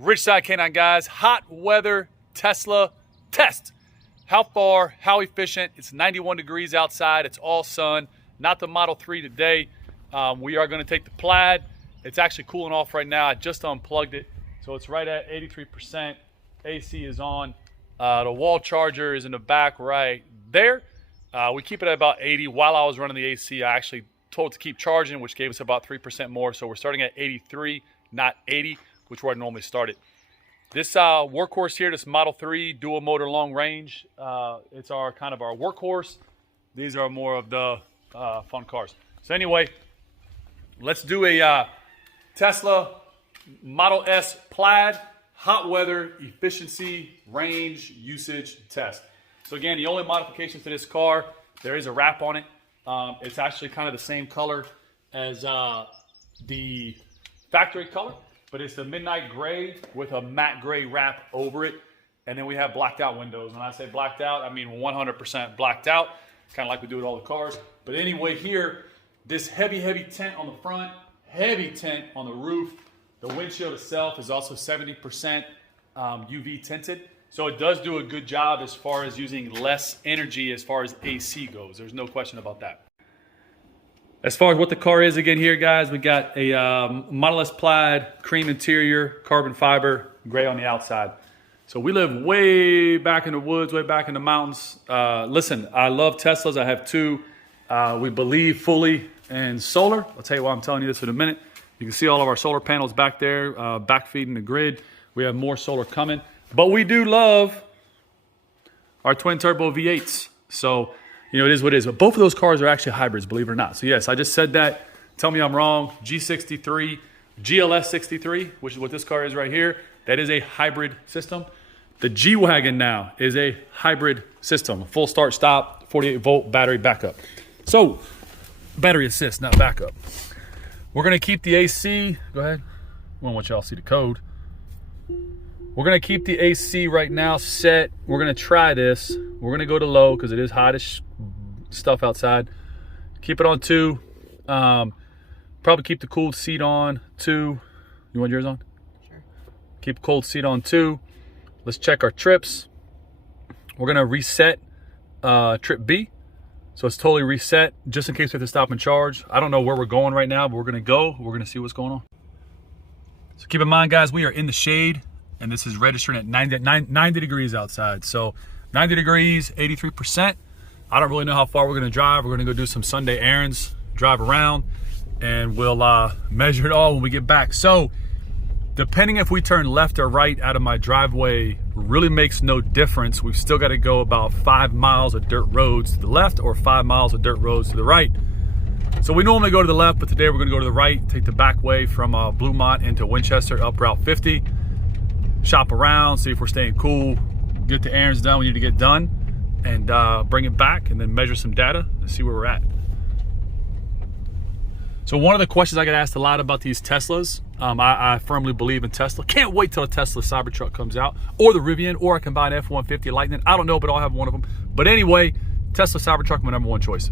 Ridgeside Canine guys, hot weather Tesla test. How far, how efficient? It's 91 degrees outside, it's all sun, not the Model 3 today. We are gonna take the Plaid. It's actually cooling off right now. I just unplugged it. So it's right at 83%. AC is on. The wall charger is in the back right there. We keep it at about 80. While I was running the AC, I actually told it to keep charging, which gave us about 3% more. So we're starting at 83, not 80, which is where I normally start it. This workhorse here, this Model 3 dual motor long range, it's our kind of our workhorse. These are more of the fun cars. So anyway, let's do a Tesla Model S Plaid hot weather efficiency range usage test. So again, the only modifications to this car, there is a wrap on it. It's actually kind of the same color as the factory color, but it's the midnight gray with a matte gray wrap over it. And then we have blacked out windows. When I say blacked out, I mean 100% blacked out, kind of like we do with all the cars. But anyway, here, this heavy tint on the front, heavy tint on the roof. The windshield itself is also 70% UV tinted. So it does do a good job as far as using less energy as far as AC goes. There's no question about that. As far as what the car is, again here guys, we got a Model S Plaid, cream interior, carbon fiber, gray on the outside. So we live way back in the woods, way back in the mountains. Listen, I love Teslas. I have two. We believe fully in solar. I'll tell you why I'm telling you this in a minute. You can see all of our solar panels back there, back feeding the grid. We have more solar coming. But we do love our twin turbo V8s. So, you know, it is what it is. But both of those cars are actually hybrids, believe it or not. So yes, I just said that. Tell me I'm wrong. G63, GLS 63, which is what this car is right here. That is a hybrid system. The G-Wagon now is a hybrid system. Full start stop, 48 volt battery backup. So, battery assist, not backup. We're gonna keep the AC, go ahead. I don't want y'all to see the code. We're gonna keep the AC right now set. We're gonna try this. We're gonna go to low because it is hotish stuff outside. Keep it on 2. Probably keep the cooled seat on 2. You want yours on? Sure. Keep cold seat on 2. Let's check our trips. We're gonna reset trip B. So it's totally reset just in case we have to stop and charge. I don't know where we're going right now, but we're gonna go. We're gonna see what's going on. So keep in mind guys, we are in the shade and this is registering at 90 degrees outside. So 90 degrees, 83%. I don't really know how far we're gonna drive. We're gonna go do some Sunday errands, drive around, and we'll measure it all when we get back. So depending if we turn left or right out of my driveway really makes no difference. We've still got to go about 5 miles of dirt roads to the left or 5 miles of dirt roads to the right. So we normally go to the left, but today we're going to go to the right, take the back way from Bluemont into Winchester up Route 50, shop around, see if we're staying cool, get the errands done we need to get done, and bring it back and then measure some data and see where we're at. So one of the questions I get asked a lot about these Teslas, I firmly believe in Tesla. Can't wait till a Tesla Cybertruck comes out, or the Rivian, or I can buy an F-150 Lightning. I don't know, but I'll have one of them. But anyway, Tesla Cybertruck, my #1 choice.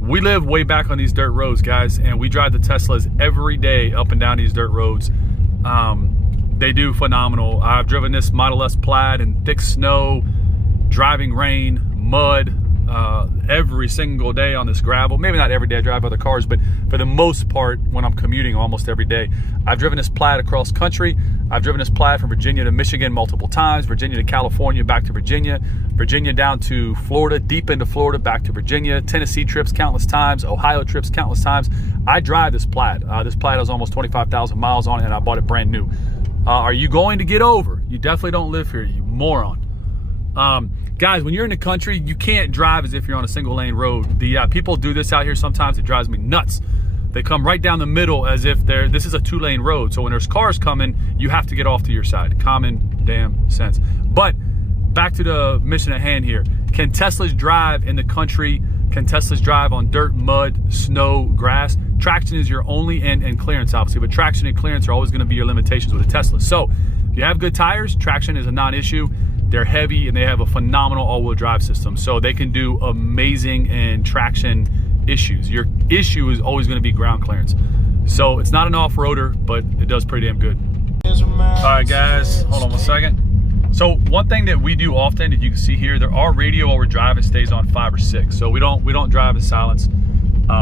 We live way back on these dirt roads, guys, and we drive the Teslas every day up and down these dirt roads. They do phenomenal. I've driven this Model S Plaid in thick snow, driving rain, mud, every single day on this gravel. Maybe not every day I drive other cars, but for the most part when I'm commuting almost every day. I've driven this Plaid across country. I've driven this Plaid from Virginia to Michigan multiple times, Virginia to California, back to Virginia, Virginia down to Florida, deep into Florida, back to Virginia, Tennessee trips countless times, Ohio trips countless times. I drive this Plaid. This Plaid has almost 25,000 miles on it and I bought it brand new. Are you going to get over? You definitely don't live here, you moron. Guys, when you're in the country, you can't drive as if you're on a single lane road. The people do this out here sometimes. It drives me nuts. They come right down the middle as if this is a 2-lane road. So when there's cars coming, you have to get off to your side. Common damn sense. But back to the mission at hand here. Can Teslas drive in the country? Can Teslas drive on dirt, mud, snow, grass? Traction is your only, and clearance obviously, but traction and clearance are always gonna be your limitations with a Tesla. So if you have good tires, traction is a non-issue. They're heavy and they have a phenomenal all-wheel drive system. So they can do amazing in traction issues. Your issue is always gonna be ground clearance. So it's not an off-roader, but it does pretty damn good. All right, guys, hold on one second. So one thing that we do often, that you can see here, there our radio while we're driving stays on 5 or 6. So we don't drive in silence.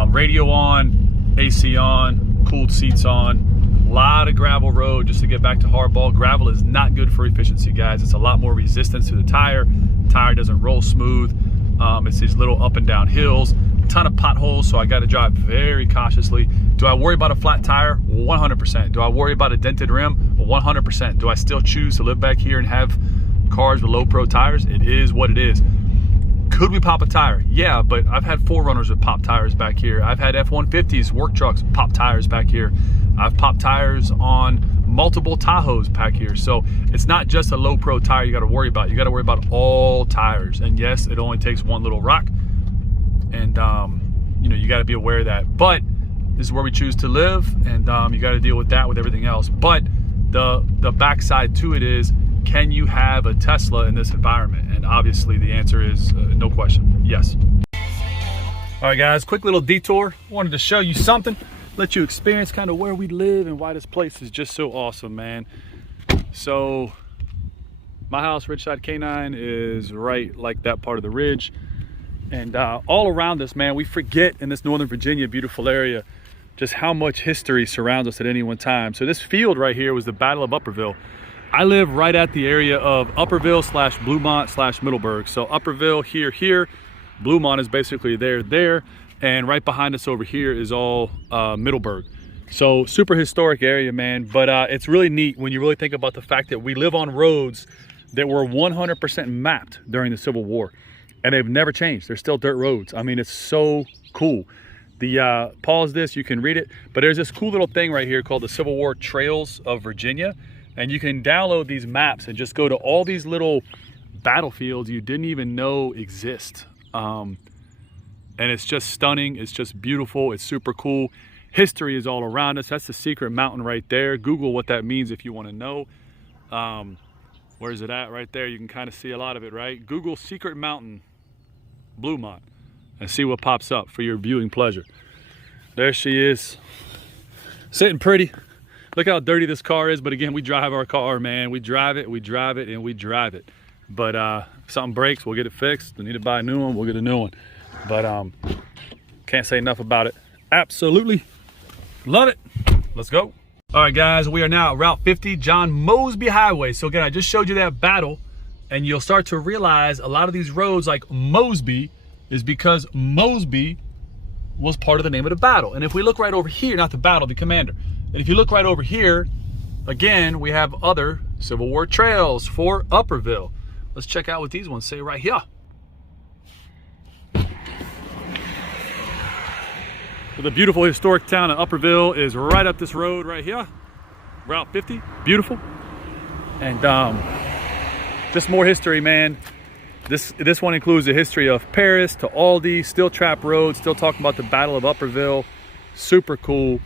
Radio on, AC on, cooled seats on. A lot of gravel road just to get back to hardball. Gravel is not good for efficiency, guys. It's a lot more resistance to the tire. Tire doesn't roll smooth. It's these little up and down hills, a ton of potholes, so I got to drive very cautiously. Do I worry about a flat tire? 100%. Do I worry about a dented rim? 100%. Do I still choose to live back here and have cars with low pro tires? It is what it is. Could we pop a tire? Yeah, but I've had 4Runners with pop tires back here. I've had F-150s, work trucks, pop tires back here. I've popped tires on multiple Tahoes back here. So it's not just a low pro tire you got to worry about. You got to worry about all tires. And yes, it only takes one little rock. And you know, you got to be aware of that. But this is where we choose to live, and you got to deal with that with everything else. But the backside to it is, can you have a Tesla in this environment? And obviously the answer is no question, yes. All right, guys, quick little detour. Wanted to show you something, let you experience kind of where we live and why this place is just so awesome, man. So my house, Ridgeside K9, is right like that part of the ridge. And all around us, man, we forget in this Northern Virginia beautiful area just how much history surrounds us at any one time. So this field right here was the Battle of Upperville. I live right at the area of Upperville / Bluemont / Middleburg. So Upperville here, Bluemont is basically there, and right behind us over here is all Middleburg. So super historic area, man. But it's really neat when you really think about the fact that we live on roads that were 100% mapped during the Civil War, and they've never changed. They're still dirt roads. I mean, it's so cool. The pause this, you can read it, but there's this cool little thing right here called the Civil War Trails of Virginia. And you can download these maps and just go to all these little battlefields you didn't even know exist. And it's just stunning. It's just beautiful. It's super cool. History is all around us. That's the secret mountain right there. Google what that means if you want to know. Where's it at? Right there. You can kind of see a lot of it, right? Google Secret Mountain, Bluemont, and see what pops up for your viewing pleasure. There she is, sitting pretty. Look how dirty this car is, but again, we drive our car, man. We drive it, and we drive it. But if something breaks, we'll get it fixed. We need to buy a new one, we'll get a new one. But can't say enough about it. Absolutely love it. Let's go. All right, guys, we are now at Route 50, John Mosby Highway. So again, I just showed you that battle, and you'll start to realize a lot of these roads like Mosby is because Mosby was part of the name of the battle. And if we look right over here, not the battle, the commander. And if you look right over here, again, we have other Civil War trails for Upperville. Let's check out what these ones say right here. So the beautiful historic town of Upperville is right up this road right here. Route 50, beautiful. And just more history, man. This one includes the history of Paris to Aldi, still Trap Road, still talking about the Battle of Upperville. Super cool.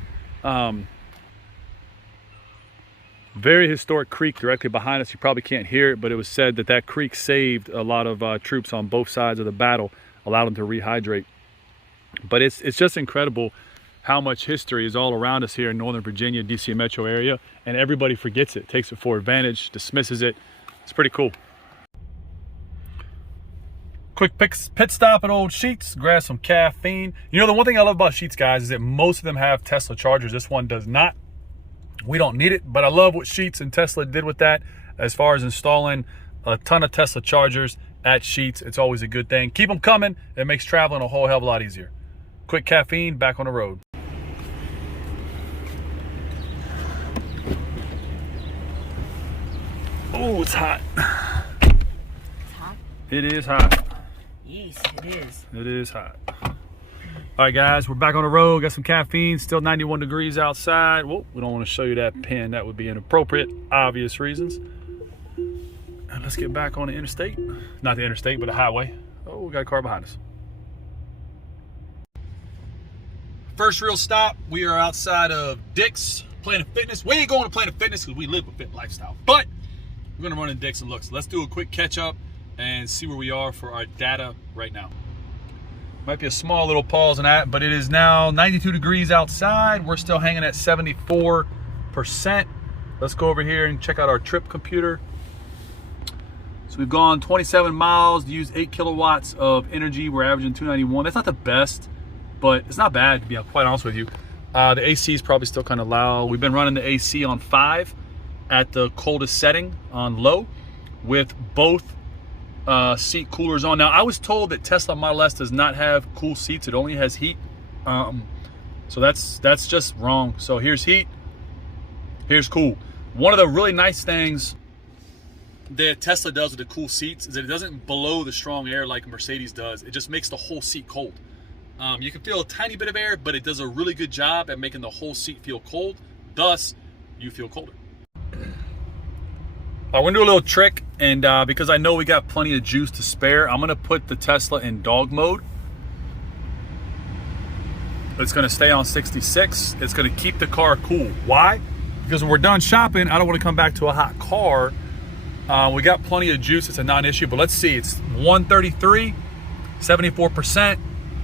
Very historic creek directly behind us. You probably can't hear it, but it was said that that creek saved a lot of troops on both sides of the battle, allowed them to rehydrate. But it's just incredible how much history is all around us here in Northern Virginia, DC metro area, and everybody forgets it, takes it for advantage, dismisses it. It's pretty cool. Quick pit stop at Old Sheets, grab some caffeine. You know, the one thing I love about Sheets, guys, is that most of them have Tesla chargers. This one does not. We don't need it, but I love what Sheets and Tesla did with that as far as installing a ton of Tesla chargers at Sheets. It's always a good thing. Keep them coming. It makes traveling a whole hell of a lot easier. Quick caffeine, back on the road. Oh, it's hot. It's hot? It is hot. Yes, it is. It is hot. All right, guys, we're back on the road. Got some caffeine. Still 91 degrees outside. Whoa, we don't want to show you that pen. That would be inappropriate. Obvious reasons. And let's get back on the interstate. Not the interstate, but the highway. Oh, we got a car behind us. First real stop. We are outside of Dick's Planet Fitness. We ain't going to Planet Fitness because we live a fit lifestyle. But we're going to run in Dick's and look. So let's do a quick catch up and see where we are for our data right now. Might be a small little pause in that, but it is now 92 degrees outside. We're still hanging at 74%. let's go over here and check out our trip computer. So we've gone 27 miles, used 8 kilowatts of energy. We're averaging 291. That's not the best, but it's not bad, to be quite honest with you. The AC is probably still kind of loud. We've been running the AC on 5 at the coldest setting on low with both seat coolers on. Now, I was told that Tesla Model S does not have cool seats. It only has heat. So that's just wrong. So here's heat, here's cool. One of the really nice things that Tesla does with the cool seats is that it doesn't blow the strong air like Mercedes does. It just makes the whole seat cold. You can feel a tiny bit of air, but it does a really good job at making the whole seat feel cold. Thus, you feel colder. We're gonna do a little trick, and because I know we got plenty of juice to spare, I'm gonna put the Tesla in dog mode. It's gonna stay on 66. It's gonna keep the car cool. Why? Because when we're done shopping, I don't wanna come back to a hot car. We got plenty of juice, it's a non-issue, but let's see, it's 133, 74%,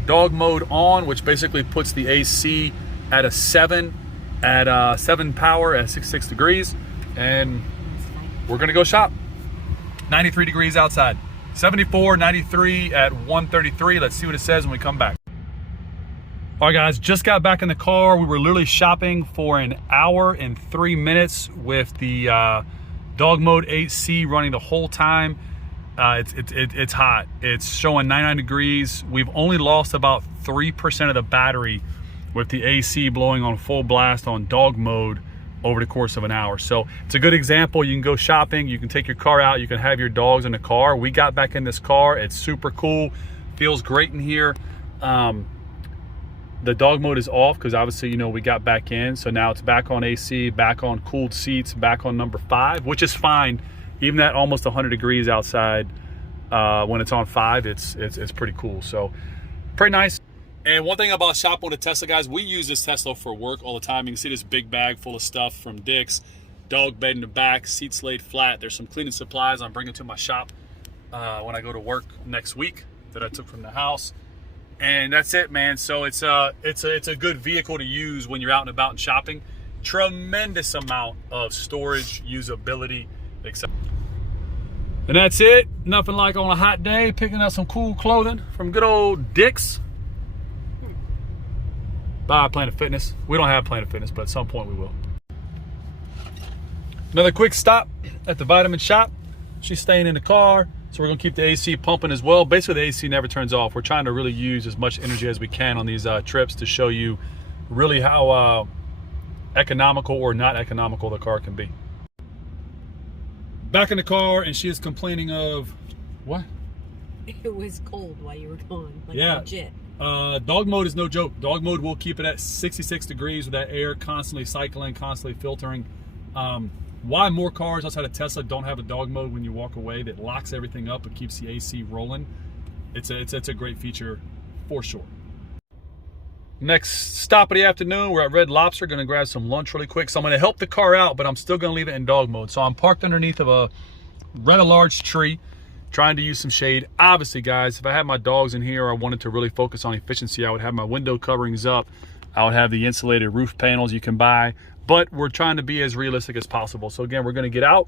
dog mode on, which basically puts the AC at a 7, at 7 power at 66 degrees, and we're gonna go shop. 93 degrees outside. 74, 93 at 133. Let's see what it says when we come back. All right, guys, just got back in the car. We were literally shopping for an hour and 3 minutes with the dog mode AC running the whole time. It's hot. It's showing 99 degrees. We've only lost about 3% of the battery with the AC blowing on full blast on dog mode over the course of an hour. So it's a good example. You can go shopping, you can take your car out, you can have your dogs in the car. We got back in this car. It's super cool. Feels great in here. The dog mode is off because obviously, you know, we got back in. So now it's back on AC, back on cooled seats, back on number 5, which is fine. Even at almost 100 degrees outside, when it's on 5, it's pretty cool. So pretty nice. And one thing about shopping with a Tesla, guys, we use this Tesla for work all the time. You can see this big bag full of stuff from Dick's, dog bed in the back, seats laid flat. There's some cleaning supplies I'm bringing to my shop when I go to work next week that I took from the house. And that's it, man. So it's a good vehicle to use when you're out and about and shopping. Tremendous amount of storage, usability, etc. And that's it. Nothing like on a hot day picking up some cool clothing from good old Dick's. Bye, Planet Fitness. We don't have Planet Fitness, but at some point we will. Another quick stop at the vitamin shop. She's staying in the car. So we're gonna keep the AC pumping as well. Basically, the AC never turns off. We're trying to really use as much energy as we can on these trips to show you really how economical or not economical the car can be. Back in the car, and she is complaining of, what? It was cold while you were gone, like yeah. legit. Dog mode is no joke. Dog mode will keep it at 66 degrees with that air constantly cycling, constantly filtering. Why more cars outside of Tesla don't have a dog mode when you walk away that locks everything up and keeps the AC rolling? It's a great feature for sure. Next stop of the afternoon, we're at Red Lobster, gonna grab some lunch really quick. So I'm gonna help the car out, but I'm still gonna leave it in dog mode. So I'm parked underneath of a rather large tree, trying to use some shade. Obviously, guys, if I had my dogs in here or I wanted to really focus on efficiency, I would have my window coverings up. I would have the insulated roof panels you can buy. But we're trying to be as realistic as possible. So again, we're gonna get out.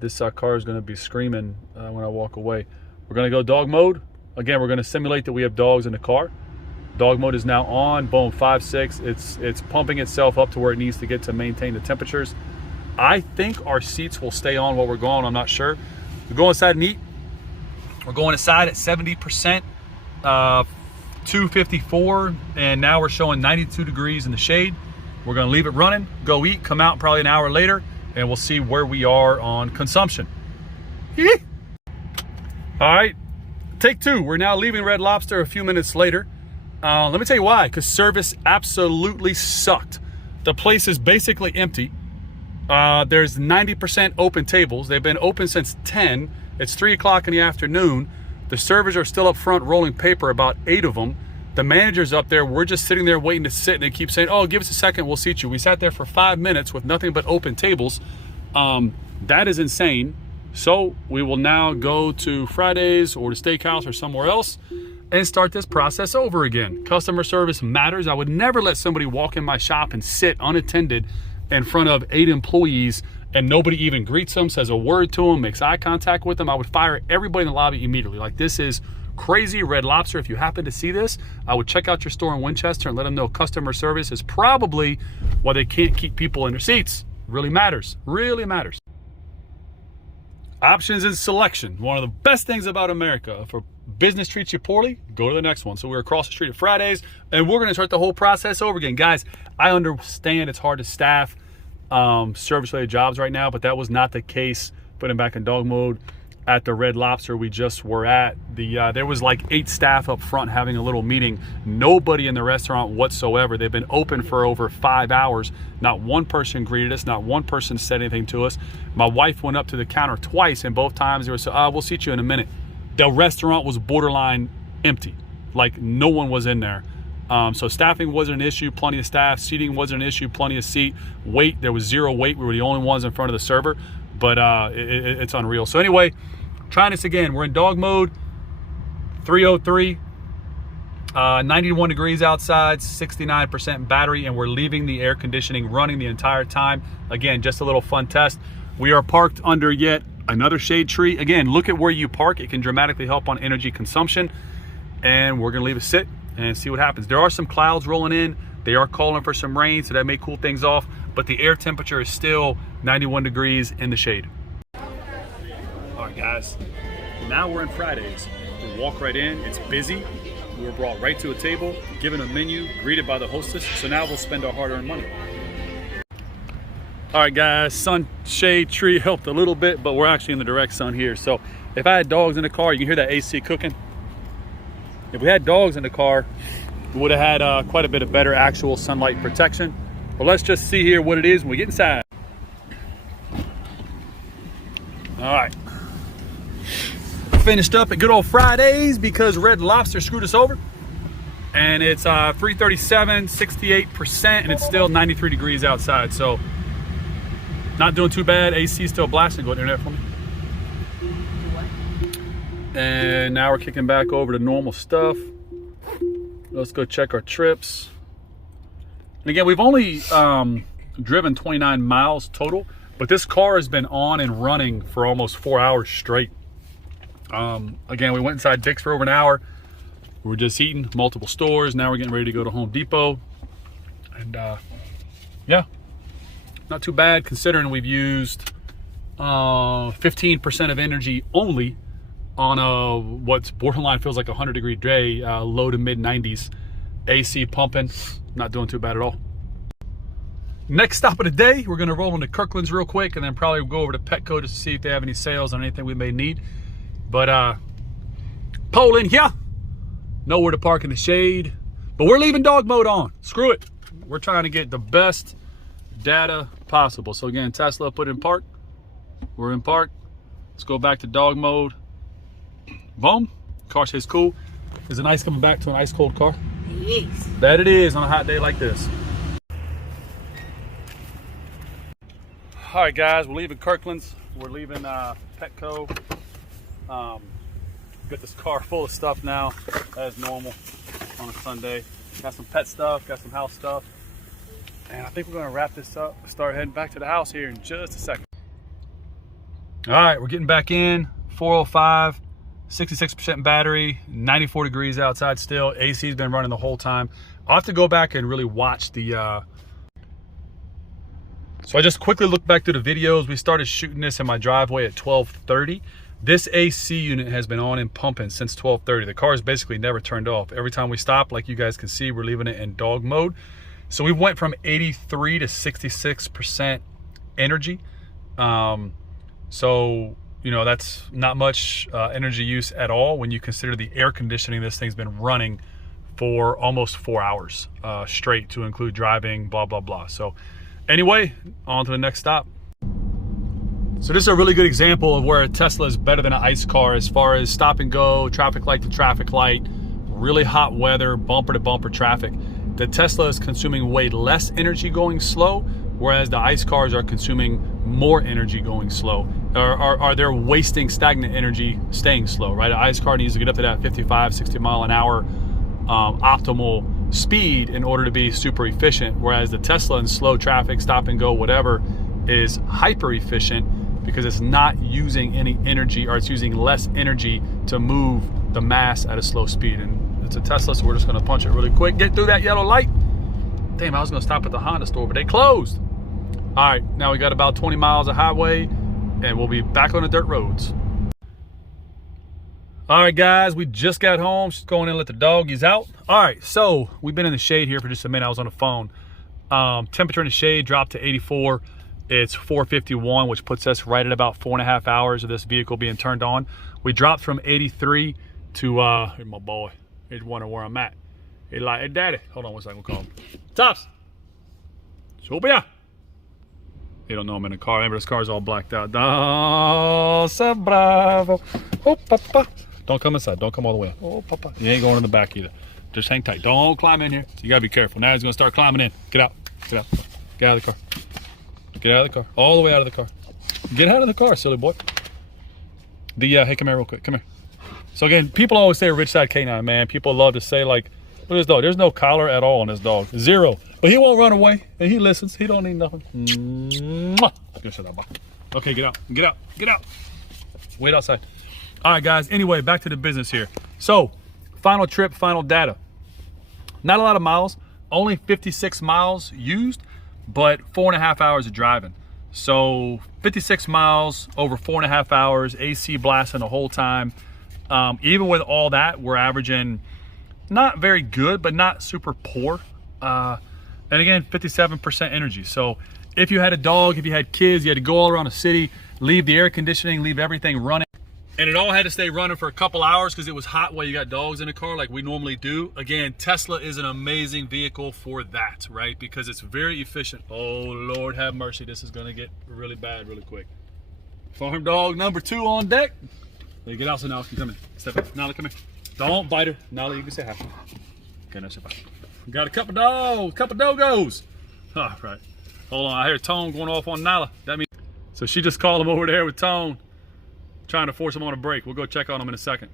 This car is gonna be screaming when I walk away. We're gonna go dog mode. Again, we're gonna simulate that we have dogs in the car. Dog mode is now on, boom, 5.6. It's pumping itself up to where it needs to get to maintain the temperatures. I think our seats will stay on while we're gone, I'm not sure. We go inside and eat. We're going inside at 70%, 254, and now we're showing 92 degrees in the shade. We're gonna leave it running, go eat, come out probably an hour later, and we'll see where we are on consumption. All right, take 2. We're now leaving Red Lobster a few minutes later. Let me tell you why, because service absolutely sucked. The place is basically empty. There's 90% open tables. They've been open since 10. It's 3 o'clock in the afternoon. The servers are still up front rolling paper, about 8 of them. The manager's up there. We're just sitting there waiting to sit, and they keep saying, oh, give us a second, we'll seat you. We sat there for 5 minutes with nothing but open tables. That is insane. So we will now go to Fridays or the steakhouse or somewhere else and start this process over again. Customer service matters. I would never let somebody walk in my shop and sit unattended in front of 8 employees and nobody even greets them, says a word to them, makes eye contact with them, I would fire everybody in the lobby immediately. Like, this is crazy. Red Lobster, if you happen to see this, I would check out your store in Winchester and let them know customer service is probably why they can't keep people in their seats. Really matters, really matters. Options and selection. One of the best things about America. If a business treats you poorly, go to the next one. So we're across the street at Fridays, and we're gonna start the whole process over again. Guys, I understand it's hard to staff service-related jobs right now, but that was not the case putting back in dog mode at the Red Lobster we just were at. There was like 8 staff up front having a little meeting. Nobody in the restaurant whatsoever. They've been open for over 5 hours. Not one person greeted us. Not one person said anything to us. My wife went up to the counter twice, and both times they were so, we'll seat you in a minute. The restaurant was borderline empty. Like, no one was in there. So staffing wasn't an issue, plenty of staff. Seating wasn't an issue, plenty of seat. Wait, there was 0 wait. We were the only ones in front of the server, but it's unreal. So anyway, trying this again. We're in dog mode, 303, 91 degrees outside, 69% battery, and we're leaving the air conditioning running the entire time. Again, just a little fun test. We are parked under yet another shade tree. Again, look at where you park. It can dramatically help on energy consumption, and we're gonna leave it sit and see what happens. There are some clouds rolling in. They are calling for some rain, so that may cool things off, but the air temperature is still 91 degrees in the shade. All right, guys, now we're in Fridays. We walk right in, it's busy. We were brought right to a table, given a menu, greeted by the hostess, so now we'll spend our hard-earned money. All right, guys, sun shade tree helped a little bit, but we're actually in the direct sun here. So if I had dogs in the car, you can hear that AC cooking. If we had dogs in the car, we would have had quite a bit of better actual sunlight protection. But let's just see here what it is when we get inside. All right. Finished up at good old Fridays because Red Lobster screwed us over. And it's 337, 68%, and it's still 93 degrees outside. So not doing too bad. AC still blasting. Go internet for me. And now we're kicking back over to normal stuff. Let's go check our trips. And again, we've only driven 29 miles total, but this car has been on and running for almost 4 hours straight. Again, we went inside Dick's for over an hour. We were just eating multiple stores. Now we're getting ready to go to Home Depot. And yeah, not too bad considering we've used 15% of energy only on what's borderline feels like a 100-degree day, low to mid 90s, AC pumping. Not doing too bad at all. Next stop of the day, we're gonna roll into Kirkland's real quick, and then probably go over to Petco just to see if they have any sales on anything we may need. But pole in here, nowhere to park in the shade, but we're leaving dog mode on. Screw it. We're trying to get the best data possible. So again, Tesla put in park. We're in park. Let's go back to dog mode. Boom. Car says cool. Is it nice coming back to an ice cold car? Yes. That it is on a hot day like this. All right, guys, we're leaving Kirkland's. We're leaving Petco. Got this car full of stuff now, as normal on a Sunday. Got some pet stuff, got some house stuff. And I think we're gonna wrap this up, start heading back to the house here in just a second. All right, we're getting back in, 405. 66% battery, 94 degrees outside still. AC's been running the whole time. I'll have to go back and really watch the... So I just quickly looked back through the videos. We started shooting this in my driveway at 12:30. This AC unit has been on and pumping since 12:30. The car is basically never turned off. Every time we stop, like you guys can see, we're leaving it in dog mode. So we went from 83 to 66% energy. So, you know, that's not much energy use at all when you consider the air conditioning. This thing's been running for almost 4 hours straight, to include driving, blah, blah, blah. So anyway, on to the next stop. So this is a really good example of where a Tesla is better than an ICE car as far as stop and go, traffic light to traffic light, really hot weather, bumper to bumper traffic. The Tesla is consuming way less energy going slow, whereas the ICE cars are consuming more energy going slow. Or they're wasting stagnant energy staying slow, right? An ICE car needs to get up to that 55, 60 mile an hour optimal speed in order to be super efficient, whereas the Tesla in slow traffic, stop and go, whatever, is hyper efficient because it's not using any energy, or it's using less energy to move the mass at a slow speed. And it's a Tesla, so we're just gonna punch it really quick, get through that yellow light. Damn, I was gonna stop at the Honda store, but they closed. All right, now we got about 20 miles of highway and we'll be back on the dirt roads. All right, guys, we just got home. Just going in and let the doggies out. All right, so we've been in the shade here for just a minute. I was on the phone. Temperature in the shade dropped to 84. It's 4:51, which puts us right at about 4.5 hours of this vehicle being turned on. We dropped from 83 to, here's my boy. He's wondering where I'm at. He's like, hey, daddy. Hold on one second, we'll call him. Tops. Sophia. They don't know I'm in the car. Remember, this car's all blacked out. Oh, so bravo. Oh, papa. Don't come inside. Don't come all the way. Oh, papa. You ain't going in the back either. Just hang tight. Don't climb in here. So you gotta be careful. Now he's gonna start climbing in. Get out. Get out. Get out of the car. Get out of the car. All the way out of the car. Get out of the car, silly boy. Hey, come here real quick. Come here. So again, people always say a rich side canine, man. People love to say, like, look at this dog. There's no collar at all on this dog. Zero. But he won't run away, and he listens. He don't need nothing. Mwah. Okay, get out. Get out. Get out. Wait outside. All right, guys. Anyway, back to the business here. So, final trip, final data. Not a lot of miles. Only 56 miles used, but 4.5 hours of driving. So, 56 miles over 4.5 hours, AC blasting the whole time. Even with all that, we're averaging not very good, but not super poor. And again, 57% energy. So if you had a dog, if you had kids, you had to go all around the city, leave the air conditioning, leave everything running. And it all had to stay running for a couple hours because it was hot while you got dogs in the car like we normally do. Again, Tesla is an amazing vehicle for that, right? Because it's very efficient. Oh, Lord have mercy. This is gonna get really bad really quick. Farm dog number 2 on deck. Hey, get out so now. Come in. Step in. Nala, come here. Don't bite her. Nala, you can say hi. Okay, now step out. We got a couple dogs, couple dogos. All right. Hold on, I hear Tone going off on Nala. That means, so she just called him over there with Tone, trying to force him on a break. We'll go check on him in a second.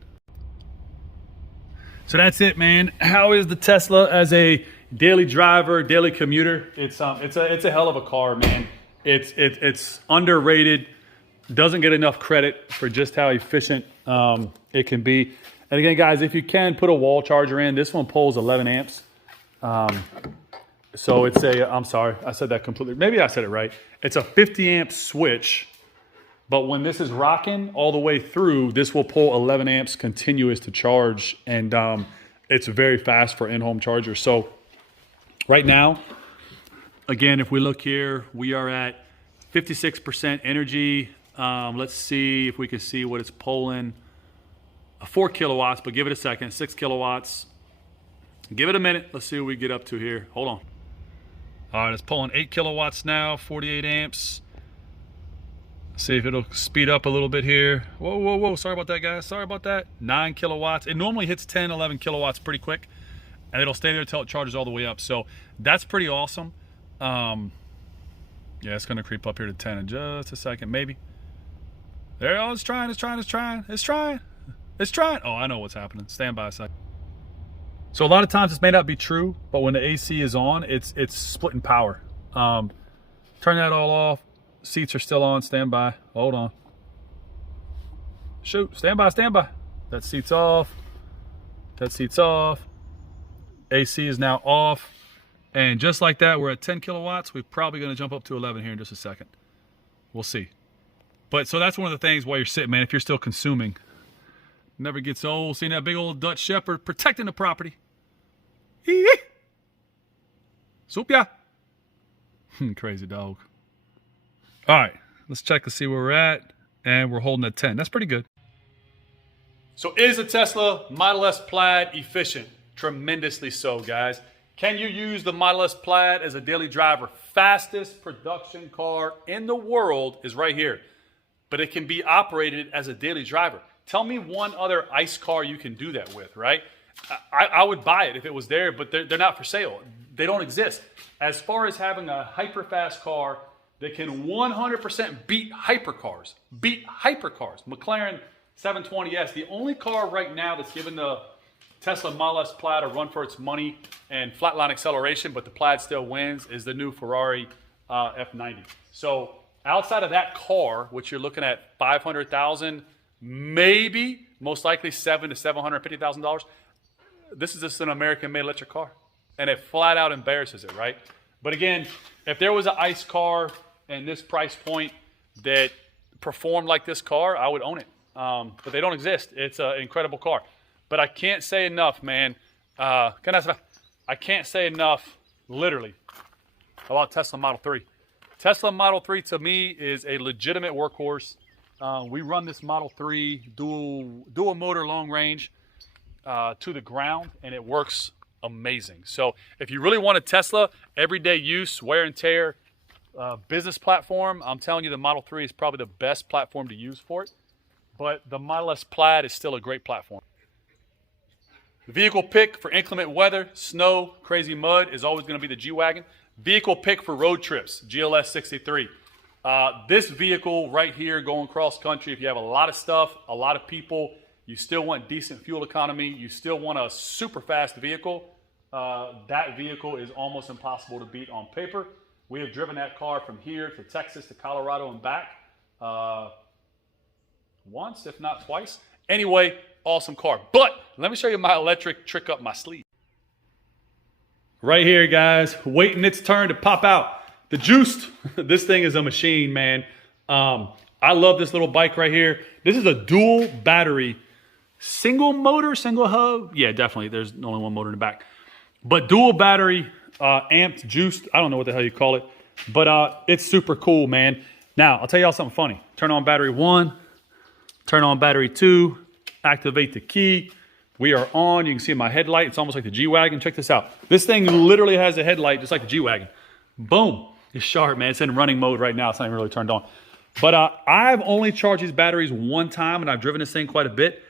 So that's it, man. How is the Tesla as a daily driver, daily commuter? It's a hell of a car, man. It's underrated. Doesn't get enough credit for just how efficient it can be. And again, guys, if you can put a wall charger in, this one pulls 11 amps. So it's a, I'm sorry, I said that completely. Maybe I said it right. It's a 50 amp switch, but when this is rocking all the way through, this will pull 11 amps continuous to charge. And it's very fast for in-home chargers. So right now, again, if we look here, we are at 56% energy. Let's see if we can see what it's pulling. 4 kilowatts, but give it a second. 6 kilowatts. Give it a minute. Let's see what we get up to here. Hold on. All right, it's pulling 8 kilowatts now, 48 amps. See if it'll speed up a little bit here. Whoa, whoa, whoa. Sorry about that, guys. Sorry about that. 9 kilowatts. It normally hits 10, 11 kilowatts pretty quick, and it'll stay there until it charges all the way up. So that's pretty awesome. Yeah, it's going to creep up here to 10 in just a second, maybe. There, oh, it's trying. Oh, I know what's happening. Stand by a second. So a lot of times this may not be true, but when the AC is on, it's splitting power. Turn that all off. Seats are still on. Stand by. Hold on. Shoot. Stand by. That seat's off. That seat's off. AC is now off. And just like that, we're at 10 kilowatts. We're probably going to jump up to 11 here in just a second. We'll see. But so that's one of the things while you're sitting, man, if you're still consuming. Never gets old seeing that big old Dutch Shepherd protecting the property. Soupia. Crazy dog. All right, let's check to see where we're at. And we're holding at 10. That's pretty good. So is a Tesla Model S Plaid efficient? Tremendously so, guys. Can you use the Model S Plaid as a daily driver? Fastest production car in the world is right here. But it can be operated as a daily driver. Tell me one other ICE car you can do that with, right? I would buy it if it was there, but they're not for sale. They don't exist. As far as having a hyper-fast car that can 100% beat hypercars. McLaren 720S, the only car right now that's given the Tesla Model S Plaid will run for its money and flatline acceleration, but the Plaid still wins, is the new Ferrari F90. So outside of that car, which you're looking at $500,000, maybe, most likely $700,000 to $750,000, this is just an American-made electric car. And it flat out embarrasses it, right? But again, if there was an ICE car and this price point that performed like this car, I would own it. But they don't exist. It's an incredible car. But I can't say enough, man. I can't say enough, literally, about Tesla Model 3. Tesla Model 3 to me is a legitimate workhorse. We run this Model 3 dual motor long range to the ground, and it works amazing. So if you really want a Tesla, everyday use, wear and tear, business platform, I'm telling you the Model 3 is probably the best platform to use for it. But the Model S Plaid is still a great platform. The vehicle pick for inclement weather, snow, crazy mud is always going to be the G-Wagon. Vehicle pick for road trips, GLS 63. This vehicle right here going cross country, if you have a lot of stuff, a lot of people, you still want decent fuel economy, you still want a super fast vehicle, that vehicle is almost impossible to beat on paper. We have driven that car from here to Texas to Colorado and back once, if not twice. Anyway, awesome car. But let me show you my electric trick up my sleeve. Right here, guys, waiting its turn to pop out. The Juiced, this thing is a machine, man. I love this little bike right here. This is a dual battery, single motor, single hub. Yeah, definitely, there's only one motor in the back. But dual battery, amped, juiced, I don't know what the hell you call it. But it's super cool, man. Now, I'll tell y'all something funny. Turn on battery 1, turn on battery 2, activate the key. We are on. You can see my headlight. It's almost like the G-Wagon. Check this out. This thing literally has a headlight just like the G-Wagon. Boom. It's sharp, man. It's in running mode right now. It's not even really turned on. But I've only charged these batteries one time, and I've driven this thing quite a bit.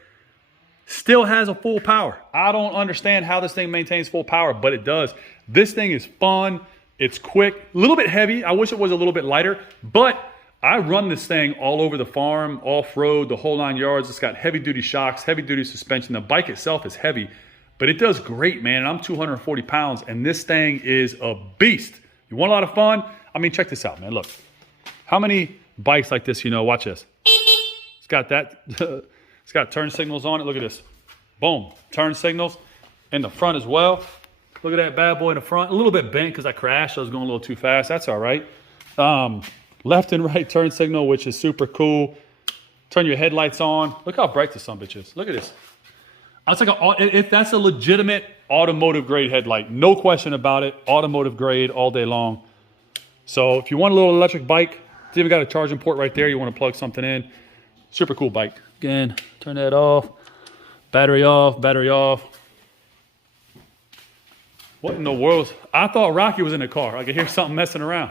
Still has a full power. I don't understand how this thing maintains full power, but it does. This thing is fun. It's quick. A little bit heavy. I wish it was a little bit lighter, but I run this thing all over the farm, off-road, the whole 9 yards. It's got heavy-duty shocks, heavy-duty suspension. The bike itself is heavy, but it does great, man. And I'm 240 pounds, and this thing is a beast. You want a lot of fun? I mean, check this out, man. Look, how many bikes like this, you know, watch this. It's got that, it's got turn signals on it. Look at this. Boom, turn signals in the front as well. Look at that bad boy in the front. A little bit bent because I crashed. I was going a little too fast. That's all right. Left and right turn signal, which is super cool. Turn your headlights on. Look how bright this son of a bitch is. Look at this. That's a legitimate automotive grade headlight. No question about it. Automotive grade all day long. So if you want a little electric bike, it's even got a charging port right there. You want to plug something in. Super cool bike. Again, turn that off. Battery off, battery off. What in the world? I thought Rocky was in the car. I could hear something messing around.